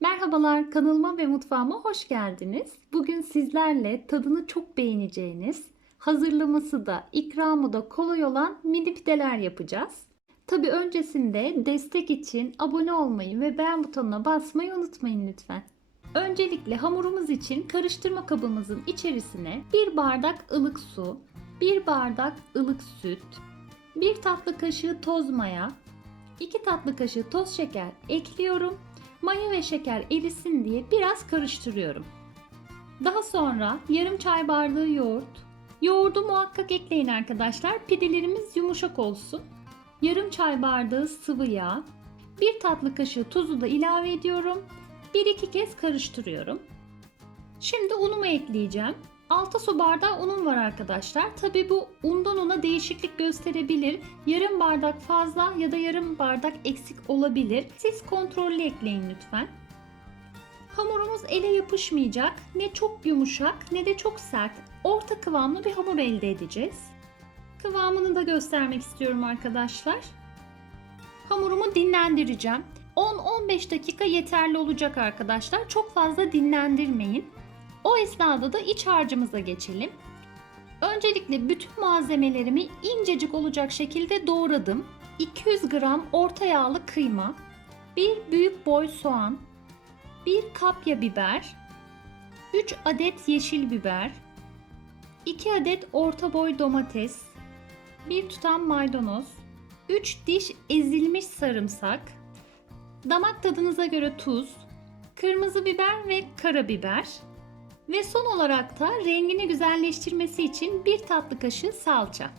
Merhabalar, kanalıma ve mutfağıma hoş geldiniz. Bugün sizlerle tadını çok beğeneceğiniz, hazırlaması da, ikramı da kolay olan mini pideler yapacağız. Tabi öncesinde destek için abone olmayı ve beğen butonuna basmayı unutmayın lütfen. Öncelikle hamurumuz için karıştırma kabımızın içerisine 1 bardak ılık su, 1 bardak ılık süt, 1 tatlı kaşığı toz maya, 2 tatlı kaşığı toz şeker ekliyorum. Maya ve şeker erisin diye biraz karıştırıyorum. Daha sonra yarım çay bardağı yoğurt. Yoğurdu muhakkak ekleyin arkadaşlar. Pidelerimiz yumuşak olsun. Yarım çay bardağı sıvı yağ. 1 tatlı kaşığı tuzu da ilave ediyorum. 1-2 kez karıştırıyorum. Şimdi unumu ekleyeceğim. 6 su bardağı unum var arkadaşlar. Tabi bu undan una değişiklik gösterebilir. Yarım bardak fazla ya da yarım bardak eksik olabilir. Siz kontrollü ekleyin lütfen. Hamurumuz ele yapışmayacak. Ne çok yumuşak ne de çok sert. Orta kıvamlı bir hamur elde edeceğiz. Kıvamını da göstermek istiyorum arkadaşlar. Hamurumu dinlendireceğim. 10-15 dakika yeterli olacak arkadaşlar. Çok fazla dinlendirmeyin. O esnada da iç harcımıza geçelim. Öncelikle bütün malzemelerimi incecik olacak şekilde doğradım. 200 gram orta yağlı kıyma, 1 büyük boy soğan, 1 kapya biber, 3 adet yeşil biber, 2 adet orta boy domates, 1 tutam maydanoz, 3 diş ezilmiş sarımsak, damak tadınıza göre tuz, kırmızı biber ve karabiber, ve son olarak da rengini güzelleştirmesi için bir tatlı kaşığı salça.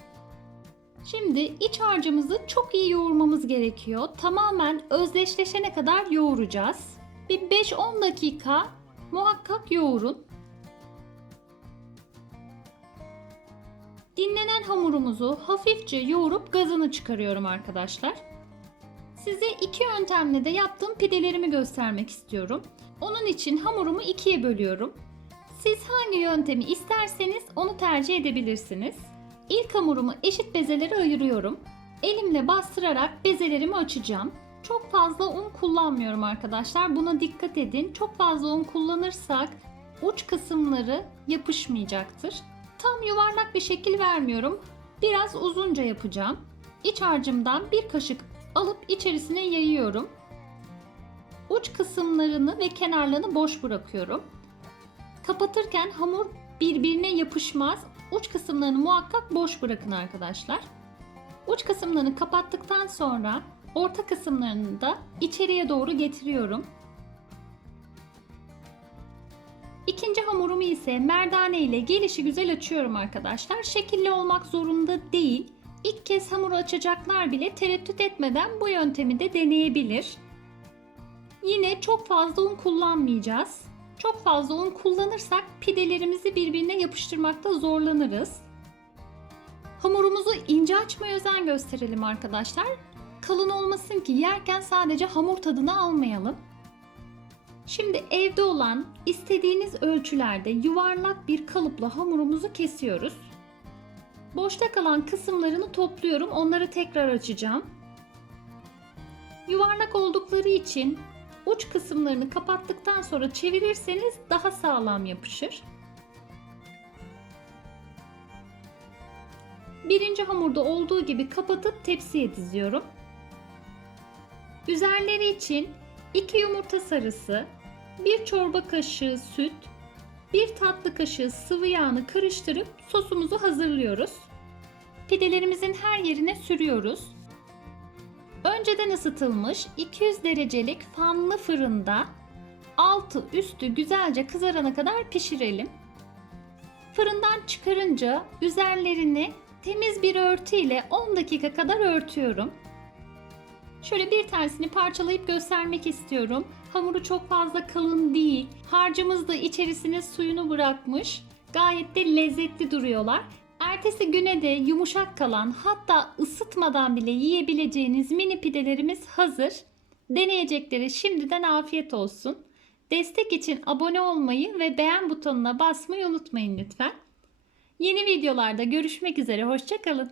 Şimdi iç harcımızı çok iyi yoğurmamız gerekiyor. Tamamen özdeşleşene kadar yoğuracağız. Bir 5-10 dakika muhakkak yoğurun. Dinlenen hamurumuzu hafifçe yoğurup gazını çıkarıyorum arkadaşlar. Size iki yöntemle de yaptığım pidelerimi göstermek istiyorum. Onun için hamurumu ikiye bölüyorum. Siz hangi yöntemi isterseniz onu tercih edebilirsiniz. İlk hamurumu eşit bezelere ayırıyorum. Elimle bastırarak bezelerimi açacağım. Çok fazla un kullanmıyorum arkadaşlar. Buna dikkat edin. Çok fazla un kullanırsak uç kısımları yapışmayacaktır. Tam yuvarlak bir şekil vermiyorum. Biraz uzunca yapacağım. İç harcımdan bir kaşık alıp içerisine yayıyorum. Uç kısımlarını ve kenarlarını boş bırakıyorum. Kapatırken hamur birbirine yapışmaz. Uç kısımlarını muhakkak boş bırakın arkadaşlar. Uç kısımlarını kapattıktan sonra orta kısımlarını da içeriye doğru getiriyorum. İkinci hamurumu ise merdane ile gelişi güzel açıyorum arkadaşlar. Şekilli olmak zorunda değil. İlk kez hamuru açacaklar bile tereddüt etmeden bu yöntemi de deneyebilir. Yine çok fazla un kullanmayacağız. Çok fazla un kullanırsak pidelerimizi birbirine yapıştırmakta zorlanırız. Hamurumuzu ince açmaya özen gösterelim arkadaşlar. Kalın olmasın ki yerken sadece hamur tadını almayalım. Şimdi evde olan istediğiniz ölçülerde yuvarlak bir kalıpla hamurumuzu kesiyoruz. Boşta kalan kısımlarını topluyorum. Onları tekrar açacağım. Yuvarlak oldukları için uç kısımlarını kapattıktan sonra çevirirseniz daha sağlam yapışır. Birinci hamurda olduğu gibi kapatıp tepsiye diziyorum. Üzerleri için 2 yumurta sarısı, 1 çorba kaşığı süt, 1 tatlı kaşığı sıvı yağını karıştırıp sosumuzu hazırlıyoruz. Pidelerimizin her yerine sürüyoruz. Önceden ısıtılmış 200 derecelik fanlı fırında altı üstü güzelce kızarana kadar pişirelim. Fırından çıkarınca üzerlerini temiz bir örtü ile 10 dakika kadar örtüyorum. Şöyle bir tanesini parçalayıp göstermek istiyorum. Hamuru çok fazla kalın değil. Harcımız da içerisine suyunu bırakmış. Gayet de lezzetli duruyorlar. Ertesi güne de yumuşak kalan hatta ısıtmadan bile yiyebileceğiniz mini pidelerimiz hazır. Deneyecekleri şimdiden afiyet olsun. Destek için abone olmayı ve beğen butonuna basmayı unutmayın lütfen. Yeni videolarda görüşmek üzere. Hoşçakalın.